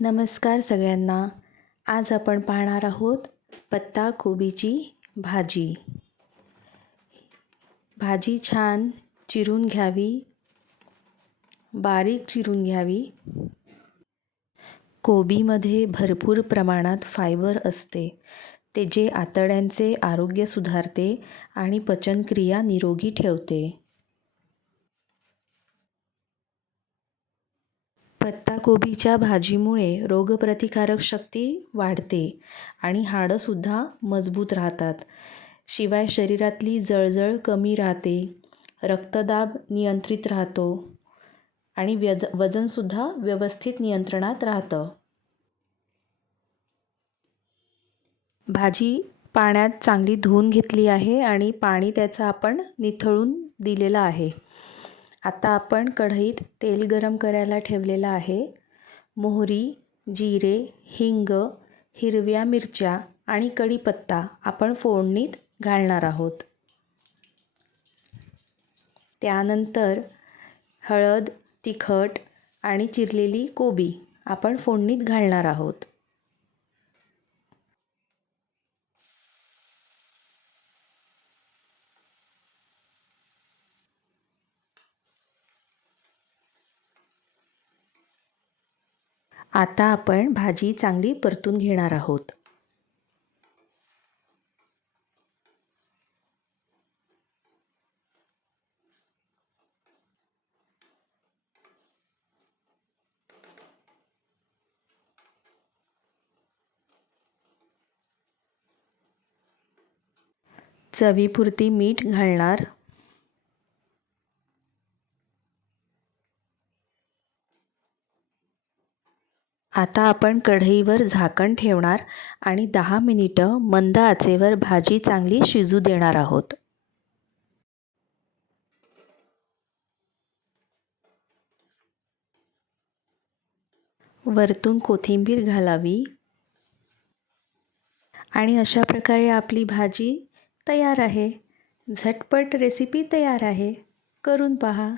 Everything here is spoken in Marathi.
नमस्कार सगळ्यांना. आज आपण पाहणार आहोत पत्ताकोबीची भाजी. भाजी छान चिरून घ्यावी, बारीक चिरून घ्यावी. कोबीमध्ये भरपूर प्रमाणात फायबर असते, ते जे आतड्यांचे आरोग्य सुधारते आणि पचनक्रिया निरोगी ठेवते. पत्ताकोबीच्या भाजीमुळे रोगप्रतिकारक शक्ती वाढते आणि हाडंसुद्धा मजबूत राहतात. शिवाय शरीरातली जळजळ कमी राहते, रक्तदाब नियंत्रित राहतो आणि वजनसुद्धा व्यवस्थित नियंत्रणात राहतं. भाजी पाण्यात चांगली धुवून घेतली आहे आणि पाणी त्याचं आपण निथळून दिलेलं आहे. आता आपण कढईत तेल गरम करायला ठेवलेलं आहे. मोहरी, जिरे, हिंग, हिरव्या मिरच्या आणि कढीपत्ता आपण फोडणीत घालणार आहोत. त्यानंतर हळद, तिखट आणि चिरलेली कोबी आपण फोडणीत घालणार आहोत. आता आपण भाजी चांगली परतून घेणार आहोत. चवीपुरती मीठ घालणार. आता आपण कढईवर झाकण ठेवणार आणि 10 मिनिटं मंद आचेवर भाजी चांगली शिजू देणार आहोत. वरतून कोथिंबीर घालावी आणि अशा प्रकारे आपली भाजी तयार आहे. झटपट रेसिपी तयार आहे. करून पहा.